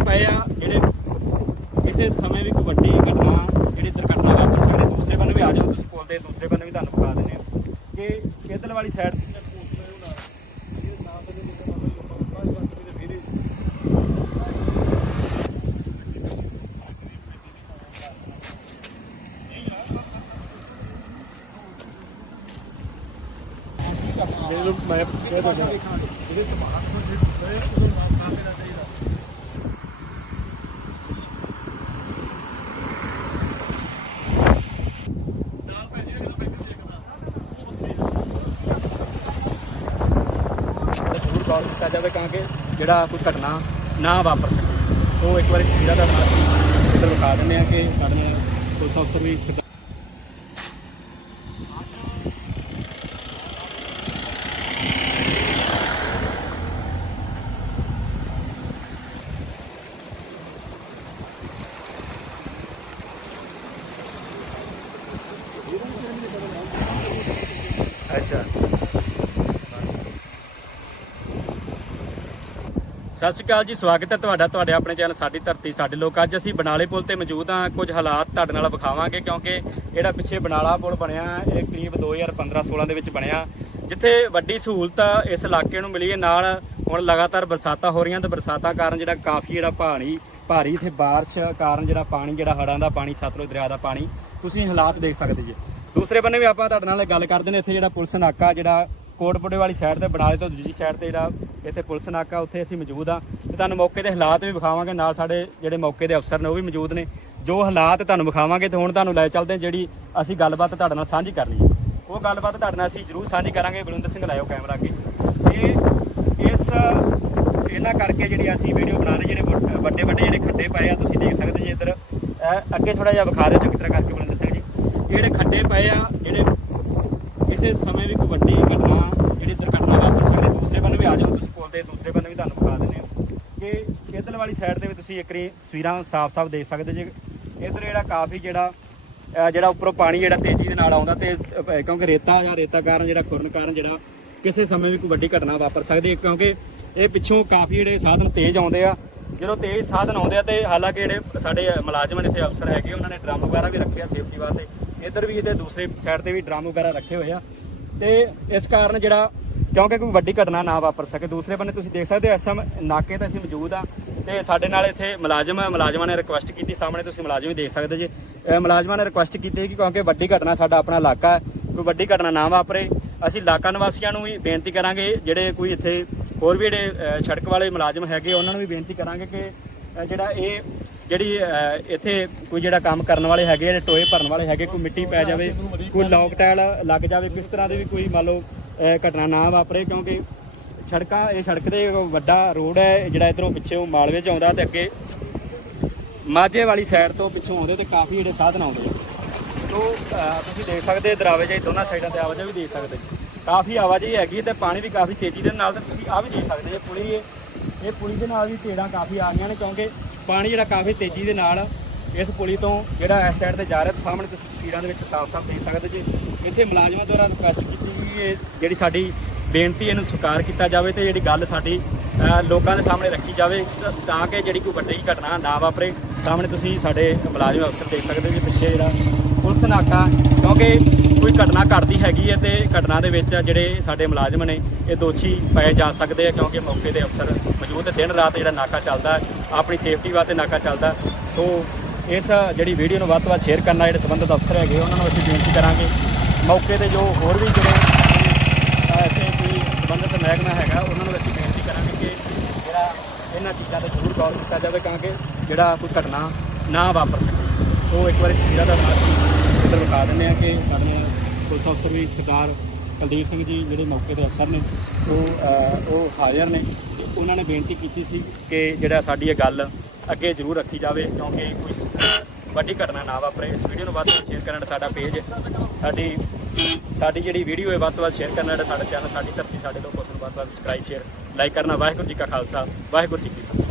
ਪਏ ਆ ਜਿਹੜੇ ਕਿਸੇ ਸਮੇਂ ਵੀ ਕੋਈ ਵੱਡੀ ਘਟਨਾ, ਜਿਹੜੀ ਦੁਰਘਟਨਾ ਵਾਪਰ ਸਕਦੀ, ਦੂਸਰੇ ਬੰਨੇ ਵੀ ਆ ਜਾਓ, ਤੁਸੀਂ ਪੁੱਲ ਦੇ ਦੂਸਰੇ ਬੰਨੇ ਵੀ ਤੁਹਾਨੂੰ ਦਿਖਾ ਦਿੰਦੇ ਆ ਕਿ ਇਧਰ ਵਾਲੀ ਸਾਈਡ ਮੈਂ ਕਹਿ ਦਿੰਦਾ ਜ਼ਰੂਰ ਗੌਰ ਕੀਤਾ ਜਾਵੇ ਤਾਂ ਕਿ ਜਿਹੜਾ ਕੋਈ ਘਟਨਾ ਨਾ ਵਾਪਰ ਸਕੇ। ਸੋ ਇੱਕ ਵਾਰੀ ਤਸਵੀਰਾਂ ਦਾ ਨਾਲ ਇੱਧਰ ਵਿਖਾ ਦਿੰਦੇ ਆ ਕਿ ਸਾਡੇ ਨਾਲ ਪੁਲਿਸ ਅਫਸਰ ਵੀ ਅੱਛਾ। ਸਤਿ ਸ਼੍ਰੀ ਅਕਾਲ ਜੀ, ਸਵਾਗਤ ਹੈ ਤੁਹਾਡਾ, ਤੁਹਾਡੇ ਆਪਣੇ ਚੈਨਲ ਸਾਡੀ ਧਰਤੀ, ਸਾਡੇ ਲੋਕ। ਅੱਜ ਅਸੀਂ ਬਨਾਲੇ ਪੁਲ ਤੇ ਮੌਜੂਦ ਹਾਂ। ਕੁਝ ਹਾਲਾਤ ਤੁਹਾਡੇ ਨਾਲ ਵਿਖਾਵਾਂਗੇ, ਕਿਉਂਕਿ ਜਿਹੜਾ ਪਿੱਛੇ ਬਨਾਲਾ ਪੁਲ ਬਣਿਆ, ਇਹ ਕਰੀਬ 2015-16 ਦੇ ਵਿੱਚ ਬਣਿਆ। ਜਿੱਥੇ ਵੱਡੀ ਸਹੂਲਤ ਇਸ ਇਲਾਕੇ ਨੂੰ ਮਿਲੀ ਹੈ। ਨਾਲ ਹੁਣ ਲਗਾਤਾਰ ਬਰਸਾਤਾਂ ਹੋ ਰਹੀਆਂ ਤੇ ਬਰਸਾਤਾਂ ਕਾਰਨ ਜਿਹੜਾ ਕਾਫੀ ਜਿਹੜਾ ਭਾਰੀ ਭਾਰੀ ਇੱਥੇ ਬਾਰਿਸ਼ ਕਾਰਨ ਜਿਹੜਾ ਪਾਣੀ, ਜਿਹੜਾ ਹੜ੍ਹਾਂ ਦਾ ਪਾਣੀ, ਸਤਲੁਜ ਦਰਿਆ ਦਾ ਪਾਣੀ। ਤੁਸੀਂ ਹਾਲਾਤ ਦੇਖ ਸਕਦੇ ਜੀ। ਦੂਸਰੇ ਬੰਨੇ ਵੀ ਆਪਾਂ ਤੁਹਾਡੇ ਨਾਲ ਗੱਲ ਕਰਦੇ ਨੇ, ਇੱਥੇ ਜਿਹੜਾ ਪੁਲਿਸ ਨਾਕਾ ਜਿਹੜਾ ਕੋਟਪੁੜੇ ਵਾਲੀ ਸਾਈਡ ਤੇ ਬਨਾਲੇ ਤੋਂ ਦੂਜੀ ਸਾਈਡ ਤੇ ਜਿਹੜਾ ਇੱਥੇ ਪੁਲਿਸ ਨਾਕਾ, ਉੱਥੇ ਅਸੀਂ ਮੌਜੂਦ ਆ ਤੇ ਤੁਹਾਨੂੰ ਮੌਕੇ ਦੇ ਹਾਲਾਤ ਵੀ ਵਿਖਾਵਾਂਗੇ। ਨਾਲ ਸਾਡੇ ਜਿਹੜੇ ਮੌਕੇ ਦੇ ਅਫਸਰ ਨੇ ਉਹ ਵੀ ਮੌਜੂਦ ਨੇ। ਜੋ ਹਾਲਾਤ ਤੁਹਾਨੂੰ ਵਿਖਾਵਾਂਗੇ ਤੇ ਹੁਣ ਤੁਹਾਨੂੰ ਲੈ ਚੱਲਦੇ ਹਾਂ ਜਿਹੜੀ ਅਸੀਂ ਗੱਲਬਾਤ ਤੁਹਾਡੇ ਨਾਲ ਸਾਂਝੀ ਕਰਨੀ ਹੈ। ਉਹ ਗੱਲਬਾਤ ਤੁਹਾਡੇ ਨਾਲ ਅਸੀਂ ਜ਼ਰੂਰ ਸਾਂਝੀ ਕਰਾਂਗੇ। ਬਲਵਿੰਦਰ ਸਿੰਘ, ਲਾਇਓ ਕੈਮਰਾ ਅੱਗੇ। ਇਹ ਇਸ, ਇਹਨਾਂ ਕਰਕੇ ਜਿਹੜੀ ਅਸੀਂ ਵੀਡੀਓ ਬਣਾ ਰਹੇ ਜਿਹੜੇ ਵੱਡ- ਵੱਡੇ ਵੱਡੇ ਜਿਹੜੇ ਖੱਡੇ ਪਏ ਆ, ਤੁਸੀਂ ਦੇਖ ਸਕਦੇ ਜੇ ਇੱਧਰ। ਅੱਗੇ ਥੋੜਾ ਜਿਹਾ ਵਿਖਾ ਦਿਓ ਚੰਗੀ ਤਰ੍ਹਾਂ ਕਰਕੇ ਬਲਵਿੰਦਰ ਸਿੰਘ ਜੀ। ਇਹ ਜਿਹੜੇ ਖੱਡੇ ਪਏ ਆ, ਜਿਹੜੇ ਕਿਸੇ ਸਮੇਂ ਵੀ ਕੋਈ ਵੱਡੀ ਘਟਨਾ, ਜਿਹੜੀ ਦੁਰਘਟਨਾ ਵਾਪਰ ਸਕਦੀ ਦੂਸਰੇ ਬੰਨੇ ਵੀ ਆ ਜਾਓ, ਤੁਸੀਂ ਪੁੱਲ ਦੇ ਦੂਸਰੇ ਬੰਨੇ ਵੀ ਤੁਹਾਨੂੰ ਵਿਖਾ ਦਿੰਦੇ ਆ ਕਿ ਇਧਰ ਵਾਲੀ ਸਾਈਡ ਤੇ ਵੀ ਤੁਸੀਂ ਇੱਕ ਵਾਰੀ ਤਸਵੀਰਾਂ ਸਾਫ਼-ਸਾਫ਼ ਦੇਖ ਸਕਦੇ ਜੇ, ਇਧਰ ਜਿਹੜਾ ਕਾਫੀ ਜਿਹੜਾ ਜਿਹੜਾ ਉੱਪਰੋਂ ਪਾਣੀ ਜਿਹੜਾ ਤੇਜ਼ੀ ਦੇ ਨਾਲ ਆਉਂਦਾ ਤੇ ਕਿਉਂਕਿ ਰੇਤਾ ਜਾਂ ਰੇਤਾ ਕਾਰਨ ਜਿਹੜਾ, ਖੁਰਨ ਕਾਰਨ ਜਿਹੜਾ, ਕਿਸੇ ਸਮੇਂ ਵੀ ਕੋਈ ਵੱਡੀ ਘਟਨਾ ਵਾਪਰ ਸਕਦੀ ਹੈ, ਕਿਉਂਕਿ ਇਹ ਪਿੱਛੋਂ ਕਾਫੀ ਜਿਹੜੇ ਸਾਧਨ ਤੇਜ਼ ਆਉਂਦੇ ਆ। ਜਦੋਂ ਤੇਜ਼ ਸਾਧਨ ਆਉਂਦੇ ਆ ਤੇ ਹਾਲਾਂਕਿ ਜਿਹੜੇ ਸਾਡੇ ਮੁਲਾਜ਼ਮ ਨੇ ਇੱਥੇ ਅਫਸਰ ਹੈਗੇ, ਉਹਨਾਂ ਨੇ ਡਰਮ ਵਗੈਰਾ ਵੀ ਰੱਖਿਆ ਸੇਫਟੀ ਵਾਸਤੇ। ਇੱਧਰ ਵੀ ਇਹਦੇ ਦੂਸਰੇ ਸਾਈਡ ਤੇ ਵੀ ਡਰਮ ਵਗੈਰਾ ਰੱਖੇ ਹੋਏ ਆ। ਤੇ ਇਸ ਕਾਰਨ ਜਿਹੜਾ, ਕਿਉਂਕਿ ਕੋਈ ਵੱਡੀ ਘਟਨਾ ਨਾ ਵਾਪਰ ਸਕੇ, ਦੂਸਰੇ ਬੰਨੇ ਤੁਸੀਂ ਦੇਖ ਸਕਦੇ ਹੋ, ਇਸ ਸਮੇਂ ਨਾਕੇ ਤੇ ਅਸੀਂ ਮੌਜੂਦ ਆ ਤੇ ਸਾਡੇ ਨਾਲ ਇੱਥੇ ਮੁਲਾਜ਼ਮ ਹੈ ਮੁਲਾਜ਼ਮਾਂ ਨੇ ਰਿਕੁਐਸਟ ਕੀਤੀ, ਸਾਹਮਣੇ ਤੁਸੀਂ ਮੁਲਾਜ਼ਮ ਵੀ ਦੇਖ ਸਕਦੇ ਜੀ। ਮੁਲਾਜ਼ਮਾਂ ਨੇ ਰਿਕੁਐਸਟ ਕੀਤੀ ਕਿ ਕਿਉਂਕਿ ਵੱਡੀ ਘਟਨਾ ਸਾਡਾ ਆਪਣਾ ਇਲਾਕਾ ਹੈ, ਕੋਈ ਵੱਡੀ ਘਟਨਾ ਨਾ ਵਾਪਰੇ। ਅਸੀਂ ਇਲਾਕਾ ਨਿਵਾਸੀਆਂ ਨੂੰ ਵੀ ਬੇਨਤੀ ਕਰਾਂਗੇ, ਜਿਹੜੇ ਕੋਈ ਇੱਥੇ ਹੋਰ ਵੀ ਜਿਹੜੇ ਸੜਕ ਵਾਲੇ ਮੁਲਾਜ਼ਮ ਹੈਗੇ, ਉਹਨਾਂ ਨੂੰ ਵੀ ਬੇਨਤੀ ਕਰਾਂਗੇ ਕਿ ਜਿਹੜਾ ਇਹ ਜਿਹੜੀ ਇੱਥੇ ਕੋਈ ਜਿਹੜਾ ਕੰਮ ਕਰਨ ਵਾਲੇ ਹੈਗੇ ਜਿਹੜੇ ਟੋਏ ਭਰਨ ਵਾਲੇ ਹੈਗੇ, ਕੋਈ ਮਿੱਟੀ ਪੈ ਜਾਵੇ, ਕੋਈ ਲੌਕ ਟਾਇਲ ਲੱਗ ਜਾਵੇ, ਕਿਸ ਤਰ੍ਹਾਂ ਦੀ ਵੀ ਕੋਈ ਮੰਨ ਲਓ ਘਟਨਾ ਨਾ ਵਾਪਰੇ, ਕਿਉਂਕਿ ਸੜਕਾਂ, ਇਹ ਸੜਕ ਤੇ ਵੱਡਾ ਰੋਡ ਹੈ ਜਿਹੜਾ ਇਧਰੋਂ ਪਿੱਛੇ ਉਹ ਮਾਲਵੇ ਚ ਆਉਂਦਾ ਤੇ ਅੱਗੇ ਮਾਝੇ ਵਾਲੀ ਸਾਈਡ ਤੋਂ ਪਿੱਛੋਂ ਆਉਂਦੇ ਤੇ ਕਾਫੀ ਜਿਹੜੇ ਸਾਧਨ ਆਉਂਦੇ ਆ। ਤੋ ਤੁਸੀਂ ਦੇਖ ਸਕਦੇ ਦਰਾਵੇ ਦੋਨਾਂ ਸਾਈਡਾਂ ਤੇ ਆਵਾਜਾਈ ਵੀ ਦੇਖ ਸਕਦੇ ਕਾਫੀ ਆਵਾਜਾਈ ਹੈਗੀ ਤੇ ਪਾਣੀ ਵੀ ਕਾਫੀ ਤੇਜ਼ੀ ਦੇ ਨਾਲ, ਤੇ ਤੁਸੀਂ ਆ ਵੀ ਦੇਖ ਸਕਦੇ ਜੇ ਪੁਲੀ ਇਹ ਪੁਲੀ ਦੇ ਨਾਲ ਵੀ ਤੇੜਾਂ ਕਾਫੀ ਆ ਗਈਆਂ ਨੇ, ਕਿਉਂਕਿ ਪਾਣੀ ਜਿਹੜਾ ਕਾਫੀ ਤੇਜ਼ੀ ਦੇ ਨਾਲ ਇਸ ਪੁਲੀ ਤੋਂ ਜਿਹੜਾ ਇਸ ਸਾਈਡ ਤੇ ਜਾ ਰਿਹਾ ਸਾਹਮਣੇ ਤੁਸੀਂ ਤਸਵੀਰਾਂ ਦੇ ਵਿੱਚ ਸਾਫ਼-ਸਾਫ਼ ਦੇਖ ਸਕਦੇ ਜੀ। ਇੱਥੇ ਮੁਲਾਜ਼ਮਾਂ ਦੁਆਰਾ ਰਿਕੁਐਸਟ ਕੀਤੀ ਗਈ ਕਿ ਇਹ ਜਿਹੜੀ ਸਾਡੀ ਬੇਨਤੀ ਇਹਨੂੰ ਸਵੀਕਾਰ ਕੀਤਾ ਜਾਵੇ ਤੇ ਜਿਹੜੀ ਗੱਲ ਸਾਡੀ ਲੋਕਾਂ ਦੇ ਸਾਹਮਣੇ ਰੱਖੀ ਜਾਵੇ, ਤਾਂ- ਤਾਂ ਕਿ ਜਿਹੜੀ ਕੋਈ ਵੱਡੀ ਘਟਨਾ ਨਾ ਵਾਪਰੇ। ਸਾਹਮਣੇ ਤੁਸੀਂ ਸਾਡੇ ਮੁਲਾਜ਼ਮ ਅਫਸਰ ਦੇਖ ਸਕਦੇ ਜੀ ਪਿੱਛੇ ਜਿਹੜਾ ਪੁਲਿਸ ਨਾਕਾ, ਕਿਉਂਕਿ ਕੋਈ ਘਟਨਾ ਘਟਦੀ ਹੈਗੀ ਹੈ ਤੇ ਘਟਨਾ ਦੇ ਵਿੱਚ ਜਿਹੜੇ ਸਾਡੇ ਮੁਲਾਜ਼ਮ ਨੇ ਇਹ ਦੋਸ਼ੀ ਪਾਏ ਜਾ ਸਕਦੇ ਆ ਕਿਉਂਕਿ ਮੌਕੇ ਦੇ ਅਫਸਰ ਮੌਜੂਦ ਦਿਨ ਰਾਤ ਜਿਹੜਾ ਨਾਕਾ ਚੱਲਦਾ ਆਪਣੀ ਸੇਫਟੀ ਵਾਸਤੇ ਨਾਕਾ ਚੱਲਦਾ ਸੋ ਇਸ ਜਿਹੜੀ ਵੀਡੀਓ ਨੂੰ ਵੱਧ ਤੋਂ ਵੱਧ ਸ਼ੇਅਰ ਕਰਨਾ ਜਿਹੜੇ ਸੰਬੰਧਿਤ ਅਫਸਰ ਹੈਗੇ ਉਹਨਾਂ ਨੂੰ ਅਸੀਂ ਬੇਨਤੀ ਕਰਾਂਗੇ। ਮੌਕੇ ਤੇ ਜੋ ਹੋਰ ਵੀ ਜਿਹੜੇ ਅਹ, ਇੱਥੇ ਕੋਈ ਸੰਬੰਧਿਤ ਮਹਿਕਮਾ ਹੈਗਾ ਉਹਨਾਂ ਨੂੰ ਅਸੀਂ ਬੇਨਤੀ ਕਰਾਂਗੇ ਕਿ ਜਿਹੜਾ ਇਹਨਾਂ ਚੀਜ਼ਾਂ ਤੇ ਜ਼ਰੂਰ ਗੌਰ ਕੀਤਾ ਜਾਵੇ ਤਾਂ ਕਿ ਜਿਹੜਾ ਕੋਈ ਘਟਨਾ ਨਾ ਵਾਪਰ ਸਕੇ। ਸੋ ਇੱਕ ਵਾਰੀ ਚੀਜ਼ਾਂ ਦਾ ਨਾਲ ਇੱਧਰ ਵਿਖਾ ਦਿੰਦੇ ਆ ਕਿ ਸਾਡੇ ਪੁਲਿਸ ਅਫਸਰ ਵੀ ਸਰਦਾਰ ਕੁਲਦੀਪ ਸਿੰਘ ਜੀ ਜਿਹੜੇ ਮੌਕੇ ਦੇ ਅਫਸਰ ਨੇ, ਉਹ ਉਹ ਹਾਜ਼ਰ ਨੇ ਉਹਨਾਂ ਨੇ ਬੇਨਤੀ ਕੀਤੀ ਸੀ ਕਿ ਜਿਹੜਾ ਸਾਡੀ ਇਹ ਗੱਲ ਅੱਗੇ ਜ਼ਰੂਰ ਰੱਖੀ ਜਾਵੇ ਕਿਉਂਕਿ ਕੋਈ ਵੱਡੀ ਘਟਨਾ ਨਾ ਵਾਪਰੇ। ਇਸ ਵੀਡੀਓ ਨੂੰ ਵੱਧ ਤੋਂ ਵੱਧ ਸ਼ੇਅਰ ਕਰਨਾ ਸਾਡਾ ਪੇਜ ਸਾਡੀ ਸਾਡੀ ਜਿਹੜੀ ਵੀਡੀਓ ਹੈ ਵੱਧ ਤੋਂ ਵੱਧ ਸ਼ੇਅਰ ਕਰਨਾ ਜਿਹੜਾ ਸਾਡਾ ਚੈਨਲ ਸਾਡੀ ਧਰਤੀ ਸਾਡੇ ਲੋਕ ਉਸ ਨੂੰ ਵੱਧ ਤੋਂ ਵੱਧ ਸਬਸਕ੍ਰਾਈਬ ਸ਼ੇਅਰ ਲਾਈਕ ਕਰਨਾ। ਵਾਹਿਗੁਰੂ ਜੀ ਕਾ ਖਾਲਸਾ, ਵਾਹਿਗੁਰੂ ਜੀ ਕੀ ਫਤਿਹ।